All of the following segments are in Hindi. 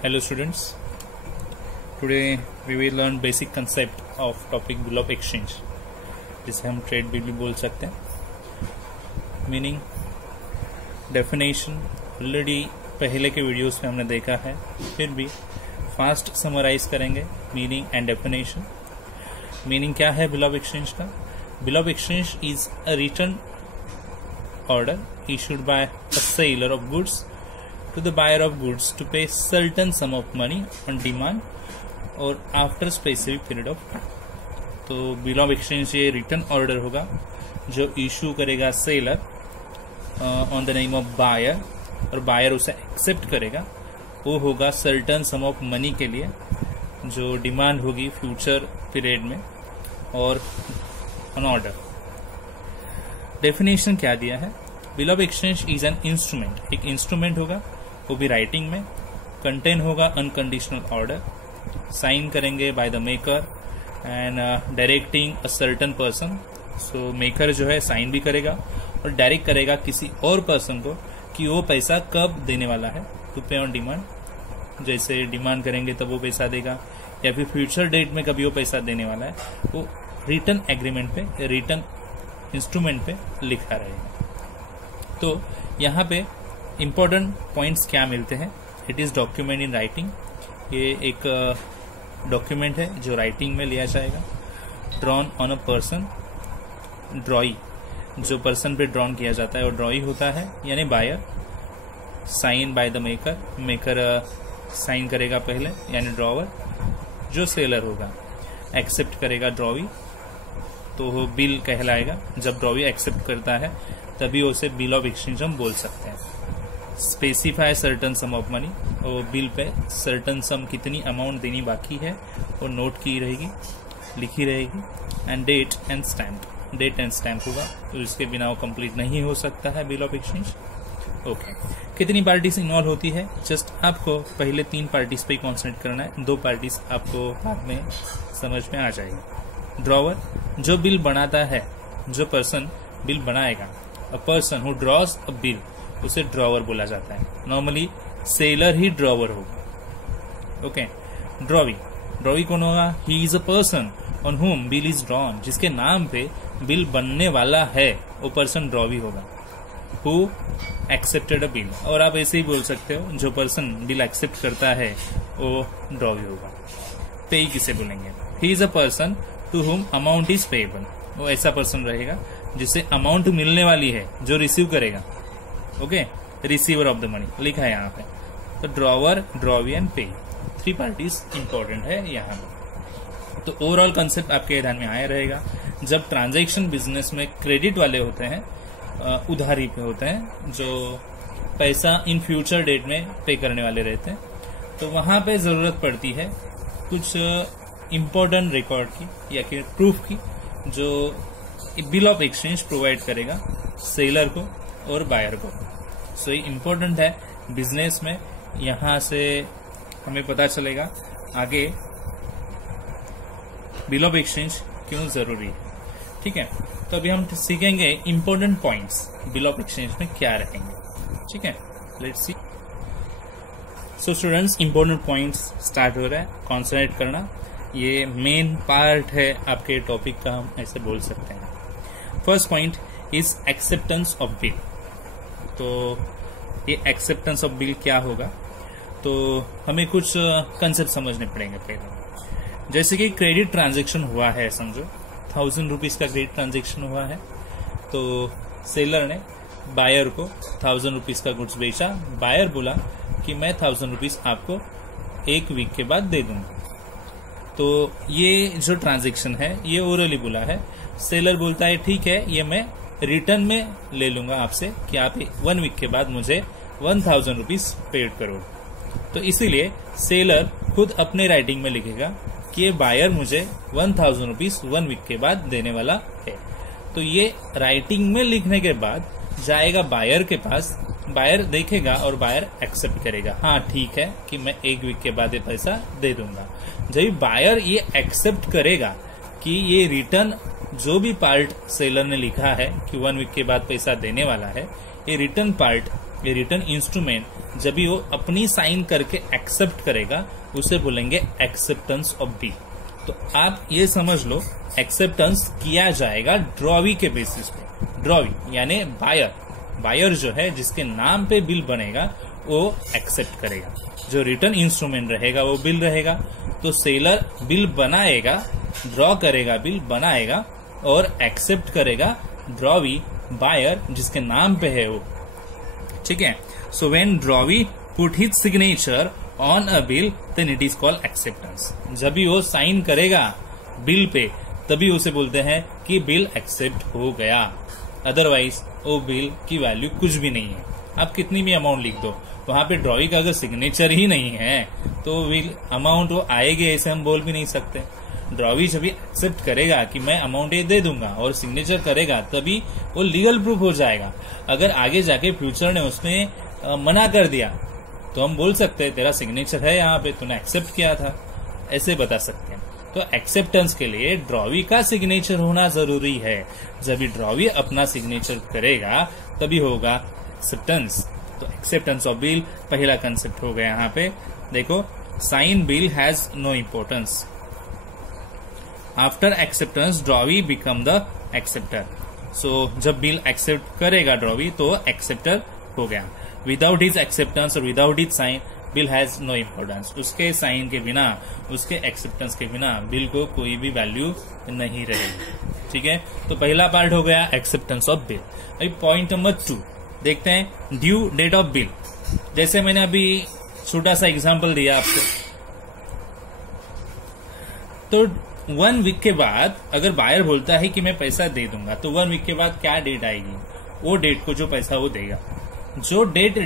Hello students, today we will learn basic concept of topic bill of exchange, जिसे हम ट्रेड बिल भी बोल सकते हैं। मीनिंग, डेफिनेशन ऑलरेडी पहले के वीडियोस में हमने देखा है, फिर भी फास्ट समराइज करेंगे मीनिंग एंड डेफिनेशन। मीनिंग क्या है बिल ऑफ एक्सचेंज का? Bill of exchange is a return order issued by a seller of goods to the buyer of goods to pay certain sum of money on demand or after specific period of time। तो बिल ऑफ एक्सचेंज ये रिटर्न ऑर्डर होगा जो इशू करेगा seller on the name of buyer, और बायर उसे एक्सेप्ट करेगा। वो होगा सर्टन सम ऑफ मनी के लिए जो डिमांड होगी फ्यूचर पीरियड में, और ऑन ऑर्डर। डेफिनेशन क्या दिया है? Bill of exchange is an instrument, एक इंस्ट्रूमेंट होगा, वो भी राइटिंग में। कंटेन होगा अनकंडीशनल ऑर्डर, साइन करेंगे bye the maker and directing a certain person. So maker जो है साइन भी करेगा और डायरेक्ट करेगा किसी और पर्सन को कि वो पैसा कब देने वाला है, टू पे ऑन डिमांड। जैसे डिमांड करेंगे तब वो पैसा देगा, या फिर फ्यूचर डेट में कभी वो पैसा देने वाला है, वो रिटर्न एग्रीमेंट पे, रिटर्न इंस्ट्रूमेंट पे लिखा रहेगा। तो यहाँ पे इंपॉर्टेंट पॉइंट्स क्या मिलते हैं? It is document in writing, ये एक डॉक्यूमेंट है जो राइटिंग में लिया जाएगा। ड्रॉन ऑन अ पर्सन, ड्रॉई जो पर्सन पे ड्रॉन किया जाता है वो ड्रॉई होता है, यानी buyer. Sign by the maker, maker sign करेगा पहले, यानी ड्रॉवर। जो सेलर होगा एक्सेप्ट करेगा ड्रॉवी, तो वो बिल कहलाएगा। जब ड्रॉवी एक्सेप्ट करता है तभी उसे बिल ऑफ एक्सचेंज हम बोल सकते हैं। Specify certain some of money, और बिल पे सर्टन सम कितनी अमाउंट देनी बाकी है वो नोट की रहेगी, लिखी रहेगी। And date and stamp, date and stamp होगा, तो इसके बिना वो कंप्लीट नहीं हो सकता है बिल ऑफ एक्सचेंज। ओके, कितनी पार्टीज इन्वॉल्व होती है? जस्ट आपको पहले 3 पार्टीज पे कॉन्सेंट्रेट करना है, 2 पार्टीज आपको बाद में समझ में आ जाएगी। ड्रॉवर जो बिल बनाता है, जो पर्सन बिल बनाएगा, a person who draws a bill, उसे ड्रॉवर बोला जाता है। नॉर्मली सेलर ही ड्रॉवर होगा। ओके, ड्रॉवी, ड्रॉवी कौन होगा? ही इज अ पर्सन ऑन हुम बिल इज ड्रॉन, जिसके नाम पे बिल बनने वाला है वो पर्सन ड्रॉवी होगा। हु एक्सेप्टेड अ बिल, और आप ऐसे ही बोल सकते हो जो पर्सन बिल एक्सेप्ट करता है वो ड्रॉवी होगा। पे किसे बोलेंगे? He is a person to whom amount is payable, वो ऐसा पर्सन रहेगा जिसे अमाउंट मिलने वाली है, जो रिसीव करेगा। Okay, receiver of the money लिखा है यहाँ पे। तो ड्रॉवर, ड्रॉवी एंड पे, 3 पार्टीज इंपॉर्टेंट है यहाँ पे। तो ओवरऑल कंसेप्ट आपके ध्यान में आया रहेगा। जब ट्रांजैक्शन बिजनेस में क्रेडिट वाले होते हैं, उधारी पे होते हैं, जो पैसा इन फ्यूचर डेट में पे करने वाले रहते हैं, तो वहां पे जरूरत पड़ती है कुछ इंपॉर्टेंट रिकॉर्ड की या कि प्रूफ की, जो बिल ऑफ एक्सचेंज प्रोवाइड करेगा सेलर को और बायर को। सो ये इंपॉर्टेंट है बिजनेस में। यहां से हमें पता चलेगा आगे बिल ऑफ एक्सचेंज क्यों जरूरी है। ठीक है, तो अभी हम सीखेंगे important points bill of exchange में क्या रहेंगे। ठीक है, let's see. So students, important points start हो रहा है, कॉन्सेंट्रेट करना। ये मेन पार्ट है आपके टॉपिक का, हम ऐसे बोल सकते हैं। First point is acceptance of bill. तो ये एक्सेप्टेंस ऑफ बिल क्या होगा? तो हमें कुछ कंसेप्ट समझने पड़ेंगे पहले। जैसे कि क्रेडिट ट्रांजैक्शन हुआ है, समझो 1000 रुपीज का क्रेडिट ट्रांजैक्शन हुआ है, तो सेलर ने बायर को 1000 रुपीज का गुड्स बेचा। बायर बोला कि मैं 1000 रुपीज आपको 1 वीक के बाद दे दूंगा। तो ये जो ट्रांजैक्शन है ये ओरली बोला है। सेलर बोलता है ठीक है, ये मैं रिटर्न में ले लूंगा आपसे कि आप 1 वीक के बाद मुझे 1000 रुपीज पेड करो। तो इसीलिए सेलर खुद अपने राइटिंग में लिखेगा कि ये बायर मुझे 1000 रुपीज 1 वीक के बाद देने वाला है। तो ये राइटिंग में लिखने के बाद जाएगा बायर के पास, बायर देखेगा और बायर एक्सेप्ट करेगा, हाँ ठीक है कि मैं 1 वीक के बाद ये पैसा दे दूंगा। जब बायर ये एक्सेप्ट करेगा कि ये रिटर्न जो भी पार्ट सेलर ने लिखा है कि 1 वीक के बाद पैसा देने वाला है, ये रिटर्न पार्ट ये रिटर्न इंस्ट्रूमेंट जब भी वो अपनी साइन करके एक्सेप्ट करेगा उसे बोलेंगे एक्सेप्टेंस ऑफ बिल। तो आप ये समझ लो एक्सेप्टेंस किया जाएगा ड्रॉवी के बेसिस पे। ड्रॉवी यानी बायर जो है जिसके नाम पे बिल बनेगा वो एक्सेप्ट करेगा। जो रिटर्न इंस्ट्रूमेंट रहेगा वो बिल रहेगा। तो सेलर बिल बनाएगा, ड्रॉ करेगा, बिल बनाएगा और एक्सेप्ट करेगा ड्रॉवी बायर जिसके नाम पे है वो। ठीक है। So when drawee put his signature on a bill then it is called acceptance. जब भी वो साइन करेगा बिल पे तभी उसे बोलते हैं कि बिल एक्सेप्ट हो गया। अदरवाइज वो बिल की वैल्यू कुछ भी नहीं है। आप कितनी भी अमाउंट लिख दो, वहां पे ड्रॉवी का अगर सिग्नेचर ही नहीं है तो बिल अमाउंट वो आएगी ऐसे हम बोल भी नहीं सकते। ड्रॉवी जब भी एक्सेप्ट करेगा कि मैं अमाउंट ये दे दूंगा और सिग्नेचर करेगा तभी वो लीगल प्रूफ हो जाएगा। अगर आगे जाके फ्यूचर ने उसमें मना कर दिया तो हम बोल सकते हैं तेरा सिग्नेचर है यहाँ पे, तूने एक्सेप्ट किया था, ऐसे बता सकते हैं। तो एक्सेप्टेंस के लिए ड्रॉवी का सिग्नेचर होना जरूरी है। जब भी ड्रॉवी अपना सिग्नेचर करेगा तभी होगा एक्सेप्टेंस। तो एक्सेप्टेंस ऑफ बिल पहला कंसेप्ट हो गया। यहाँ पे देखो, sign bill has no importance. After acceptance drawee become the acceptor. So जब बिल एक्सेप्ट करेगा ड्रॉवी तो एक्सेप्टर हो गया। विदाउट हिज एक्सेप्टेंस और without his sign bill has no importance. उसके साइन के बिना, उसके एक्सेप्टेंस के बिना बिल को कोई भी वैल्यू नहीं रहेगी। ठीक है। तो पहला पार्ट हो गया एक्सेप्टेंस ऑफ बिल। अभी पॉइंट नंबर 2 देखते हैं, ड्यू डेट ऑफ बिल। जैसे मैंने अभी छोटा सा एग्जांपल दिया आपको, तो 1 वीक के बाद अगर बायर बोलता है कि मैं पैसा दे दूंगा तो 1 वीक के बाद क्या डेट आएगी, वो डेट को जो पैसा वो देगा। जो डेट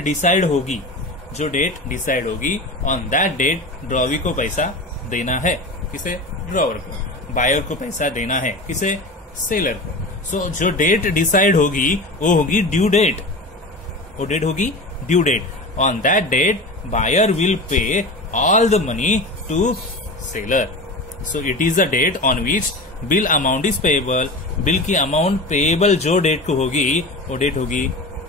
डिसाइड होगी ऑन दैट डेट ड्रॉवी को पैसा देना है। किसे? ड्रॉवर को। बायर को पैसा देना है किसे? सेलर को। सो जो डेट डिसाइड होगी वो होगी ड्यू डेट। वो डेट होगी due date. On that date buyer will pay all the money to seller. So it is the date on which bill amount is payable. Bill की अमाउंट पेएबल जो डेट को होगी वो डेट होगी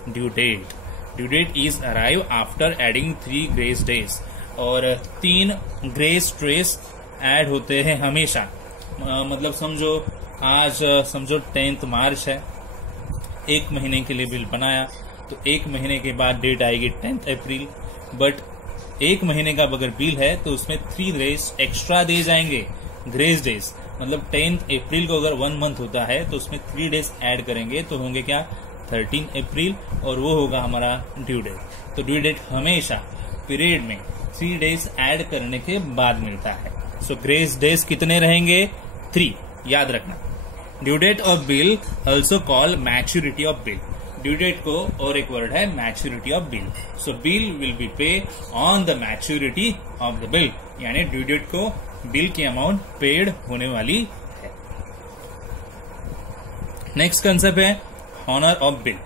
due date. Due date is arrive after adding 3 grace days. और 3 ग्रेस डेज ऐड होते हैं हमेशा। मतलब समझो आज समझो 10 मार्च है, 1 महीने के लिए बिल बनाया तो 1 महीने के बाद डेट आएगी 10 अप्रैल। बट 1 महीने का अगर बिल है तो उसमें 3 डेज एक्स्ट्रा दे जाएंगे, ग्रेस डेज। मतलब 10 अप्रैल को अगर 1 मंथ होता है तो उसमें 3 डेज ऐड करेंगे तो होंगे क्या? 13 अप्रैल, और वो होगा हमारा ड्यू डेट। तो ड्यू डेट हमेशा पीरियड में 3 डेज ऐड करने के बाद मिलता है। सो ग्रेस डेज कितने रहेंगे? 3, याद रखना। Due date of bill also call maturity of bill. Due date को और एक वर्ड है maturity of bill. So bill will be pay on the maturity of the bill, यानी ड्यू डेट को बिल की अमाउंट पेड होने वाली है। नेक्स्ट कंसेप्ट है ऑनर ऑफ बिल।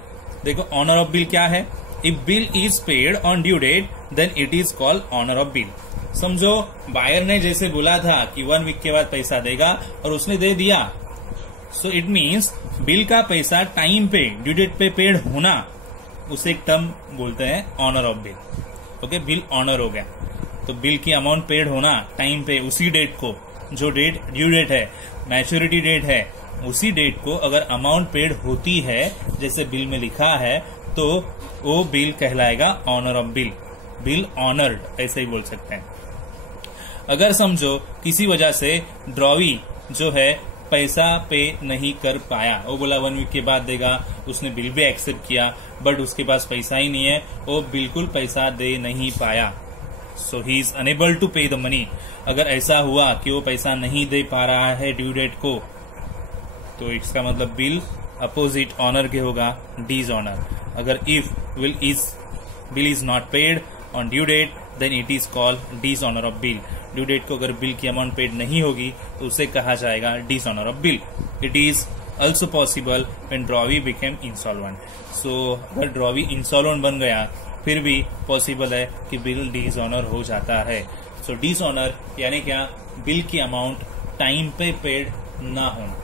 देखो ऑनर ऑफ बिल क्या है? If bill is paid on due date then it is called honour of bill. समझो बायर ने जैसे बोला था कि 1 वीक के बाद पैसा देगा और उसने दे दिया, सो इट मीन्स बिल का पैसा टाइम पे ड्यू डेट पे पेड होना, उसे एक टर्म बोलते हैं honour of bill. Okay, bill honour हो गया। तो बिल की अमाउंट पेड होना टाइम पे, उसी डेट को, जो डेट ड्यू डेट है, मैच्योरिटी डेट है, उसी डेट को अगर अमाउंट पेड होती है जैसे बिल में लिखा है तो वो बिल कहलाएगा honour of bill. Bill honoured, ऐसे ही बोल सकते हैं। अगर समझो किसी वजह से ड्रॉवी जो है पैसा पे नहीं कर पाया, वो बोला 1 वीक के बाद देगा, उसने बिल भी एक्सेप्ट किया बट उसके पास पैसा ही नहीं है, वो बिल्कुल पैसा दे नहीं पाया। सो ही इज अनेबल टू पे द मनी। अगर ऐसा हुआ कि वो पैसा नहीं दे पा रहा है ड्यू डेट को, तो इसका मतलब बिल अपोजिट ऑनर के होगा, डिसऑनर। अगर if bill is not paid on due date then it is called dishonour of bill. Due date को अगर बिल की अमाउंट पेड नहीं होगी तो उसे कहा जाएगा dishonour of bill. It is also possible when drawee became insolvent. So अगर ड्रॉवी इंसॉल्वेंट बन गया फिर भी पॉसिबल है कि बिल डिसऑनर हो जाता है। सो डिसऑनर यानी क्या? बिल की अमाउंट टाइम पे पेड ना होना।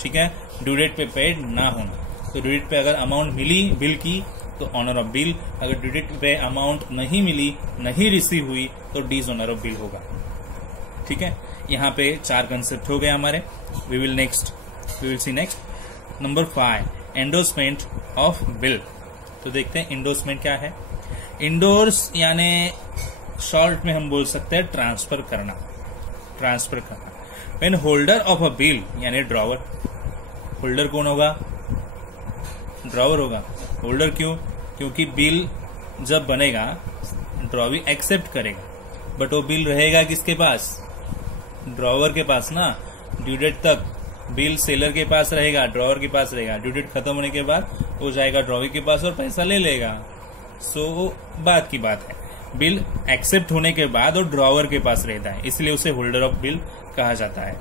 ठीक है, ड्यू डेट पे पेड ना होना। तो ड्यू डेट पे अगर अमाउंट मिली बिल की तो ऑनर ऑफ बिल। अगर ड्यू डेट पे अमाउंट नहीं मिली, नहीं रिसीव हुई, तो डिसऑनर ऑफ बिल होगा। ठीक है, यहाँ पे 4 कंसेप्ट हो गए हमारे। We will see next number 5, endorsement of bill. तो देखते हैं एंडोर्समेंट क्या है। इंडोर्स यानी शॉर्ट में हम बोल सकते हैं ट्रांसफर करना। When holder of a bill यानी ड्रॉवर, होल्डर कौन होगा? ड्रॉवर होगा। होल्डर क्यों? क्योंकि बिल जब बनेगा ड्रॉवी एक्सेप्ट करेगा, बट वो बिल रहेगा किसके पास? ड्रॉवर के पास ना। ड्यू डेट तक बिल सेलर के पास रहेगा, ड्रॉवर के पास रहेगा। ड्यू डेट खत्म होने के बाद वो जाएगा ड्रॉवर के पास और पैसा ले लेगा। सो बात की बात है, बिल एक्सेप्ट होने के बाद वो ड्रॉवर के पास रहता है, इसलिए उसे होल्डर ऑफ बिल कहा जाता है।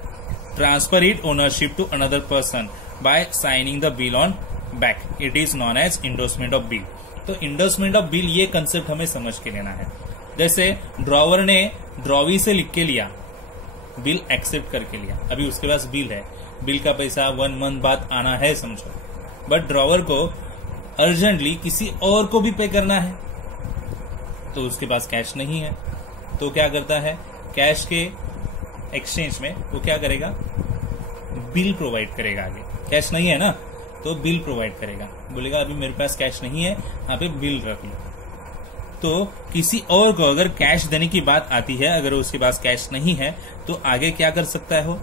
Transfer it ownership to another person by signing the bill on back, it is known as endorsement of bill. तो इंडोर्समेंट ऑफ बिल ये कंसेप्ट हमें समझ के लेना है। जैसे ड्रॉवर ने ड्रॉवी से लिख के लिया, बिल एक्सेप्ट करके लिया, अभी उसके पास बिल है, बिल का पैसा 1 मंथ बाद आना है समझो, बट ड्रॉवर को अर्जेंटली किसी और को भी पे करना है, तो उसके पास कैश नहीं है, तो क्या करता है? कैश के एक्सचेंज में वो क्या करेगा? बिल प्रोवाइड करेगा। आगे कैश नहीं है ना, तो बिल प्रोवाइड करेगा। बोलेगा अभी मेरे पास कैश नहीं है, यहाँ पे बिल रख लो। तो किसी और को अगर कैश देने की बात आती है, अगर उसके पास कैश नहीं है, तो आगे क्या कर सकता है? वो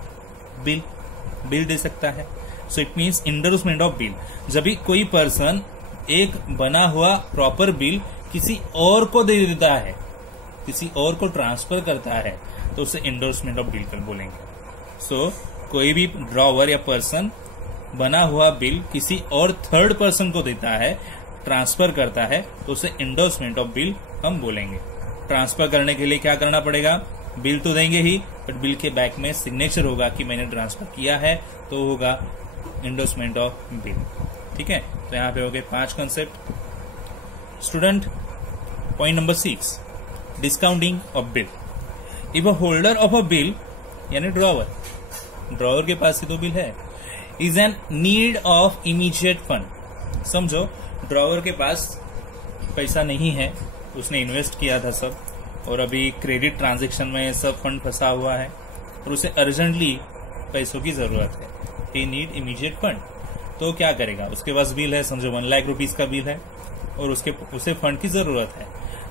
बिल दे सकता है। So it means endorsement of bill. जब भी कोई पर्सन एक बना हुआ प्रॉपर बिल किसी और को दे देता है, किसी और को ट्रांसफर करता है, तो उसे इंडोर्समेंट ऑफ बिल कर बोलेंगे। सो कोई भी ड्रॉवर या पर्सन बना हुआ बिल किसी और थर्ड पर्सन को देता है, ट्रांसफर करता है, तो उसे इंडोर्समेंट ऑफ बिल हम बोलेंगे। ट्रांसफर करने के लिए क्या करना पड़ेगा? बिल तो देंगे ही, बट बिल के बैक में सिग्नेचर होगा कि मैंने ट्रांसफर किया है, तो होगा इंडोर्समेंट ऑफ बिल। ठीक है, तो यहाँ पे हो गए 5 concept. Student, point number 6, discounting of bill. If a holder of a bill यानी ड्रॉवर के पास ही तो बिल है, is an need of immediate fund. समझो ड्रॉवर के पास पैसा नहीं है, उसने इन्वेस्ट किया था सब, और अभी क्रेडिट ट्रांजैक्शन में सब फंड फंसा हुआ है, और उसे अर्जेंटली पैसों की जरूरत है, ही नीड इमीडिएट फंड। तो क्या करेगा? उसके पास बिल है, समझो 1 लाख रुपीस का बिल है, और उसे फंड की जरूरत है,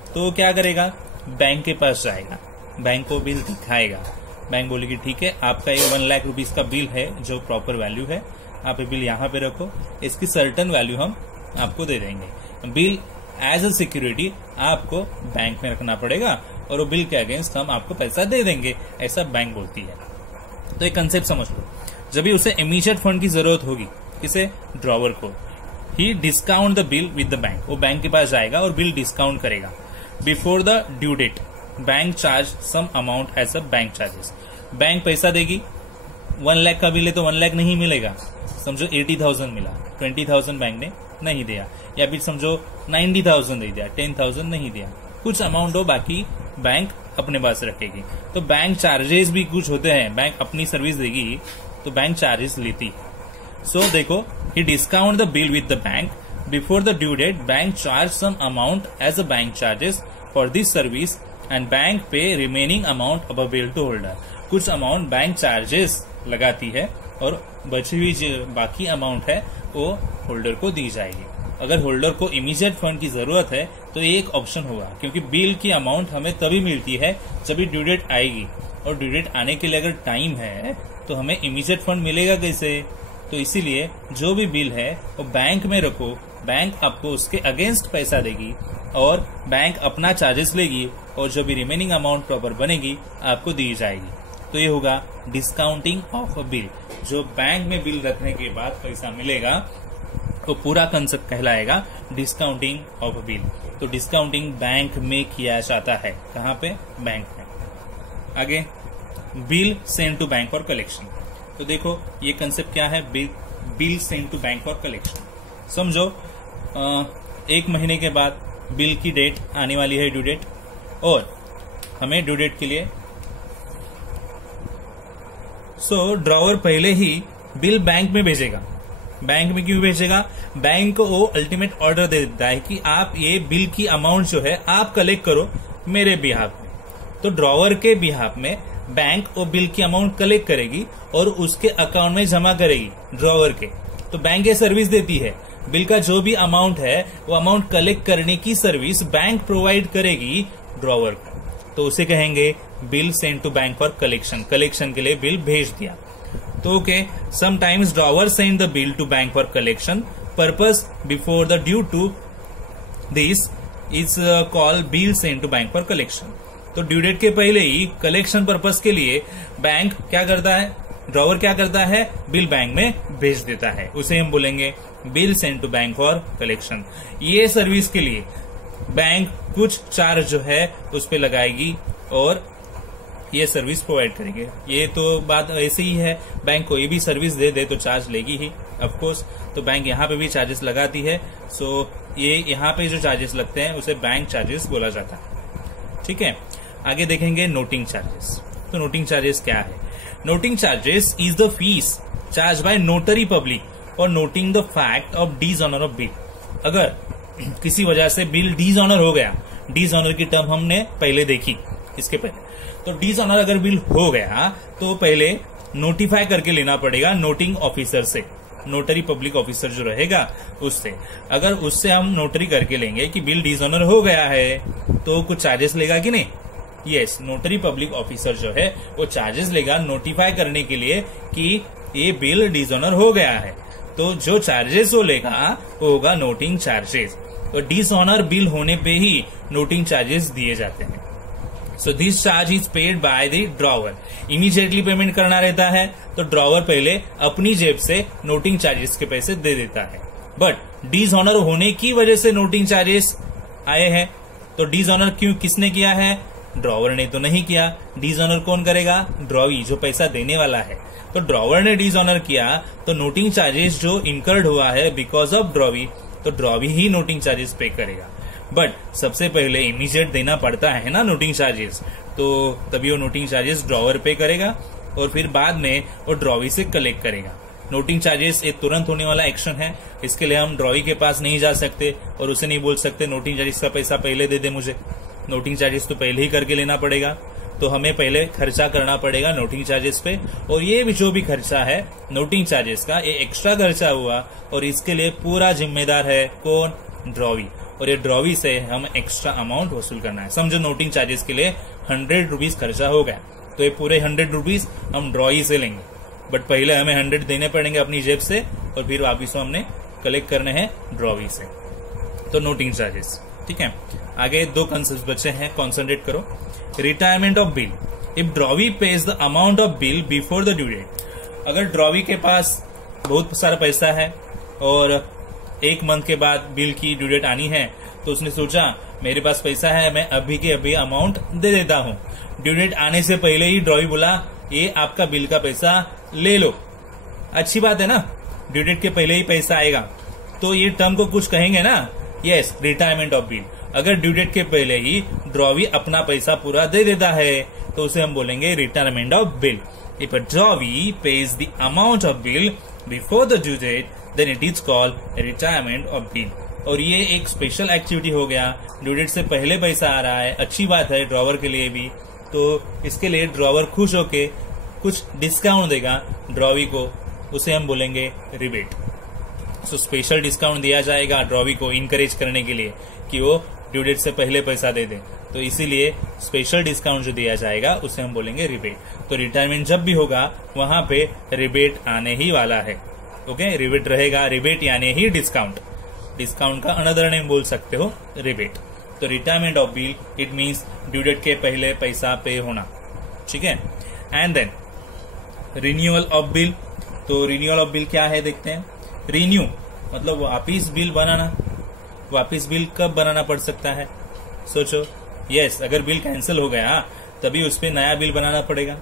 तो क्या करेगा? बैंक के पास जाएगा, बैंक को बिल दिखाएगा, बैंक बोलेगी ठीक है, आपका ये 1 लाख रुपीस का बिल है, जो प्रॉपर वैल्यू है, आप ये बिल यहाँ पे रखो, इसकी सर्टन वैल्यू हम आपको दे देंगे। बिल एज अ सिक्योरिटी आपको बैंक में रखना पड़ेगा, और वो बिल के अगेंस्ट हम आपको पैसा दे देंगे, ऐसा बैंक बोलती है। तो एक कंसेप्ट समझ लो, जब भी उसे इमीडिएट फंड की जरूरत होगी, किसे? ड्रॉवर को, he discount the bill with the bank. वो बैंक के पास जाएगा और बिल डिस्काउंट करेगा। Before the due date bank charge some amount as a bank charges. Bank पैसा देगी, 1 लाख का बिल है तो 1 लाख नहीं मिलेगा, समझो 80,000 मिला, 20,000 बैंक ने नहीं दिया, या फिर समझो 90,000 दे दिया, 10,000 नहीं दिया, कुछ अमाउंट हो बाकी बैंक अपने पास रखेगी। तो बैंक चार्जेस भी कुछ होते हैं, बैंक अपनी सर्विस देगी तो बैंक चार्जेस लेती है। सो देखो, he discount the bill with the bank before the due date, bank charge some amount as a bank charges for this service and bank pay remaining amount of a bill to holder. कुछ अमाउंट बैंक चार्जेस लगाती है और बची हुई जो बाकी अमाउंट है वो होल्डर को दी जाएगी। अगर होल्डर को इमीडिएट फंड की जरूरत है तो ये एक ऑप्शन होगा, क्योंकि बिल की अमाउंट हमें तभी मिलती है जब भी ड्यू डेट आएगी, और ड्यू डेट आने के लिए अगर टाइम है तो हमें इमीडिएट फंड मिलेगा कैसे? तो इसीलिए जो भी बिल है वो बैंक में रखो, बैंक आपको उसके अगेंस्ट पैसा देगी और बैंक अपना चार्जेस लेगी, और जो भी रिमेनिंग अमाउंट प्रॉपर बनेगी आपको दी जाएगी। तो ये होगा डिस्काउंटिंग ऑफ अ बिल। जो बैंक में बिल रखने के बाद पैसा मिलेगा तो पूरा कंसेप्ट कहलाएगा डिस्काउंटिंग ऑफ अ बिल। तो डिस्काउंटिंग बैंक में किया जाता है, कहाँ पे? बैंक में। आगे, bill send to bank for collection. तो देखो ये कंसेप्ट क्या है, bill send to bank for collection. समझो 1 महीने के बाद बिल की डेट आने वाली है, ड्यू डेट, और हमें ड्यू डेट के लिए ड्रॉवर पहले ही बिल बैंक में भेजेगा, बैंक में क्यों भेजेगा? बैंक को अल्टीमेट ऑर्डर दे देता है कि आप ये बिल की अमाउंट जो है आप कलेक्ट करो मेरे बिहाफ में। तो ड्रॉवर के बिहाफ में बैंक वो बिल की अमाउंट कलेक्ट करेगी और उसके अकाउंट में जमा करेगी ड्रॉवर के। तो बैंक ये सर्विस देती है, बिल का जो भी अमाउंट है वो अमाउंट कलेक्ट करने की सर्विस बैंक प्रोवाइड करेगी ड्रॉवर को। तो उसे कहेंगे bill send to bank for collection, collection के लिए बिल भेज दिया। तो okay, sometimes drawer send the bill to bank for collection purpose before the due to this is called bill send to bank for collection. तो ड्यू डेट के पहले ही कलेक्शन पर्पस के लिए बैंक क्या करता है, ड्रॉवर क्या करता है, बिल बैंक में भेज देता है, उसे हम बोलेंगे bill send to bank for collection. ये सर्विस के लिए बैंक कुछ चार्ज जो है उस पे लगाएगी और ये सर्विस प्रोवाइड करेंगे। ये तो बात ऐसे ही है, बैंक कोई भी सर्विस दे दे तो चार्ज लेगी ही ऑफ कोर्स। तो बैंक यहाँ पे भी चार्जेस लगाती है। सो ये यहाँ पे जो चार्जेस लगते हैं उसे बैंक चार्जेस बोला जाता है। ठीक है, आगे देखेंगे नोटिंग चार्जेस। तो नोटिंग चार्जेस क्या है? Noting charges is the fees charge by notary public for noting the fact of dishonour of bill. अगर किसी वजह से बिल डिसऑनर हो गया, डिसऑनर की टर्म हमने पहले देखी इसके पहले, तो डिसऑनर अगर बिल हो गया तो पहले नोटिफाई करके लेना पड़ेगा नोटिंग ऑफिसर से, नोटरी पब्लिक ऑफिसर जो रहेगा उससे। अगर उससे हम नोटरी करके लेंगे कि बिल डिसऑनर हो गया है तो कुछ चार्जेस लेगा कि नहीं? यस, नोटरी पब्लिक ऑफिसर जो है वो चार्जेस लेगा नोटिफाई करने के लिए कि ये बिल डिसऑनर हो गया है। तो जो चार्जेस वो लेगा वो होगा नोटिंग चार्जेस। तो डिसऑनर बिल होने पे ही नोटिंग चार्जेस दिए जाते हैं। So this charge is paid by the drawer. Immediately payment करना रहता है तो ड्रॉवर पहले अपनी जेब से नोटिंग चार्जेस के पैसे दे देता है। बट डिसऑनर होने की वजह से नोटिंग चार्जेस आए हैं। तो डिसऑनर क्यों किसने किया है? ड्रॉवर ने तो नहीं किया। डिसऑनर कौन करेगा? ड्रॉवी, जो पैसा देने वाला है। तो ड्रॉवर ने डिसऑनर किया तो नोटिंग चार्जेस जो इनकर्ड हुआ है बिकॉज ऑफ ड्रॉवी, तो ड्रॉवी ही नोटिंग चार्जेस पे करेगा। बट सबसे पहले इमीडिएट देना पड़ता है ना नोटिंग चार्जेस, तो तभी वो नोटिंग चार्जेस ड्रॉवर पे करेगा और फिर बाद में वो ड्रॉवी से कलेक्ट करेगा। नोटिंग चार्जेस एक तुरंत होने वाला एक्शन है, इसके लिए हम ड्रॉवी के पास नहीं जा सकते और उसे नहीं बोल सकते नोटिंग चार्जेस का पैसा पहले दे दे मुझे। नोटिंग चार्जेस तो पहले ही करके लेना पड़ेगा, तो हमें पहले खर्चा करना पड़ेगा नोटिंग चार्जेस पे। और ये भी जो भी खर्चा है नोटिंग चार्जेस का, ये एक्स्ट्रा खर्चा हुआ और इसके लिए पूरा जिम्मेदार है कौन? ड्रॉवी। और ये ड्रॉवी से हम एक्स्ट्रा अमाउंट वसूल करना है। समझो नोटिंग चार्जेस के लिए 100 रुपीज खर्चा हो गया, तो ये पूरे 100 रुपीज हम ड्रॉवी से लेंगे। बट पहले हमें 100 देने पड़ेंगे अपनी जेब से और फिर वापिस हमने कलेक्ट करने हैं ड्रॉवी से। तो नोटिंग चार्जेस। ठीक है, आगे दो कंसेप्ट बचे हैं, कॉन्सेंट्रेट करो। Retirement of bill. If drawee pays the amount of bill before the due date. अगर ड्रॉवी के पास बहुत सारा पैसा है और एक मंथ के बाद बिल की ड्यू डेट आनी है, तो उसने सोचा मेरे पास पैसा है, मैं अभी के अभी अमाउंट दे देता हूँ। ड्यू डेट आने से पहले ही ड्रॉवी बोला ये आपका बिल का पैसा ले लो। अच्छी बात है ना, ड्यू डेट के पहले ही पैसा आएगा तो ये टर्म को कुछ कहेंगे ना, यस, रिटायरमेंट ऑफ बिल। अगर ड्यू डेट के पहले ही ड्रॉवी अपना पैसा पूरा दे देता है तो उसे हम बोलेंगे retirement of bill. If a drawee pays the amount of bill before the due date then it is called retirement of bill. और ये एक स्पेशल एक्टिविटी हो गया, ड्यू डेट से पहले पैसा आ रहा है, अच्छी बात है ड्रॉवर के लिए भी। तो इसके लिए ड्रॉवर खुश होके कुछ डिस्काउंट देगा ड्रॉवी को, उसे हम बोलेंगे रिबेट। सो स्पेशल डिस्काउंट दिया जाएगा ड्रॉवी को इनकरेज करने के लिए कि वो ड्यू डेट से पहले पैसा दे दे, तो इसीलिए स्पेशल डिस्काउंट जो दिया जाएगा उसे हम बोलेंगे रिबेट। तो रिटायरमेंट जब भी होगा वहां पे रिबेट आने ही वाला है। ओके, रिबेट रहेगा, रिबेट यानी ही डिस्काउंट। डिस्काउंट का अनदर नेम बोल सकते हो रिबेट। तो retirement of bill it means due date के पहले पैसा पे होना। ठीक है, and then renewal of bill. तो रिन्यूअल ऑफ बिल क्या है देखते हैं। रिन्यू मतलब वापिस बिल बनाना। वापिस बिल कब बनाना पड़ सकता है? सोचो, यस, अगर बिल कैंसिल हो गया तभी उस पर नया बिल बनाना पड़ेगा,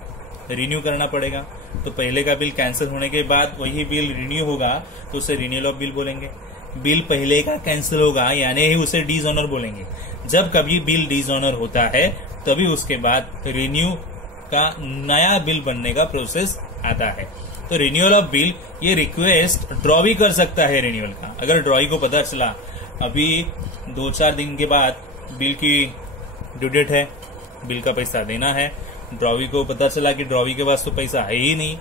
रिन्यू करना पड़ेगा। तो पहले का बिल कैंसिल होने के बाद वही बिल रिन्यू होगा तो उसे रिन्यूअल ऑफ बिल बोलेंगे। बिल पहले का कैंसिल होगा यानी ही उसे डिसऑनर बोलेंगे। जब कभी बिल डिसऑनर होता है तभी उसके बाद रिन्यू का नया बिल बनने का प्रोसेस आता है। तो रिन्यूअल ऑफ बिल ये रिक्वेस्ट ड्रॉ भी कर सकता है रिन्यूअल का। अगर ड्रॉई को पता चला अभी 2-4 दिन के बाद बिल की ड्यू डेट है, बिल का पैसा देना है, ड्रॉवी को पता चला कि ड्रॉवी के पास तो पैसा है ही नहीं,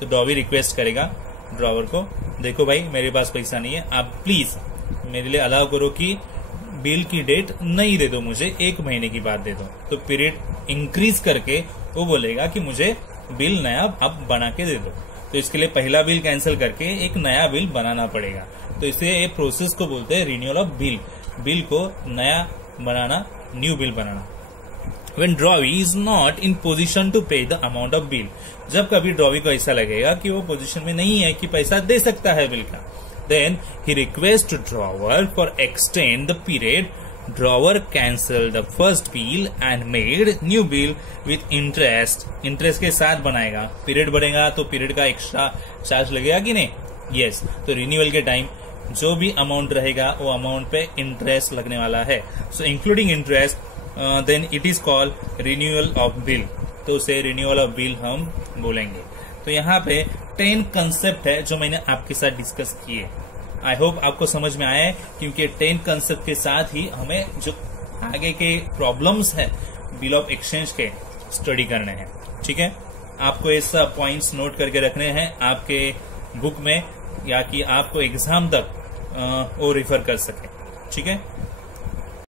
तो ड्रॉवी रिक्वेस्ट करेगा ड्रॉवर को, देखो भाई मेरे पास पैसा नहीं है, आप प्लीज मेरे लिए अलाउ करो कि बिल की डेट नहीं दे दो, मुझे 1 महीने की बाद दे दो। तो पीरियड इंक्रीज करके वो बोलेगा कि मुझे बिल नया अब बना के दे दो। तो इसके लिए पहला बिल कैंसिल करके एक नया बिल बनाना पड़ेगा। तो इसे ये प्रोसेस को बोलते हैं रिन्यूअल ऑफ बिल, बिल को नया बनाना, न्यू बिल बनाना। When drawee is not in position to pay the amount of bill, जब कभी ड्रॉवी को ऐसा लगेगा कि वो पोजीशन में नहीं है कि पैसा दे सकता है बिल का, then he requests drawer for extend the period. Drawer cancel the first bill and made new bill with interest. Interest के साथ बनाएगा, पीरियड बढ़ेगा तो पीरियड का एक्स्ट्रा चार्ज लगेगा कि नहीं? यस। तो रिन्यूअल के टाइम जो भी अमाउंट रहेगा वो अमाउंट पे इंटरेस्ट लगने वाला है। So including interest then it is called renewal of bill. तो उसे रिन्यूअल ऑफ बिल हम बोलेंगे। तो यहाँ पे 10 कंसेप्ट है जो मैंने आपके साथ डिस्कस किए। आई होप आपको समझ में आया है, क्योंकि 10 कंसेप्ट के साथ ही हमें जो आगे के प्रॉब्लम्स है बिल ऑफ एक्सचेंज के स्टडी करने हैं। ठीक है, आपको ये सब पॉइंट्स नोट करके रखने हैं आपके बुक में, या कि आपको एग्जाम तक वो रिफर कर सके। ठीक है।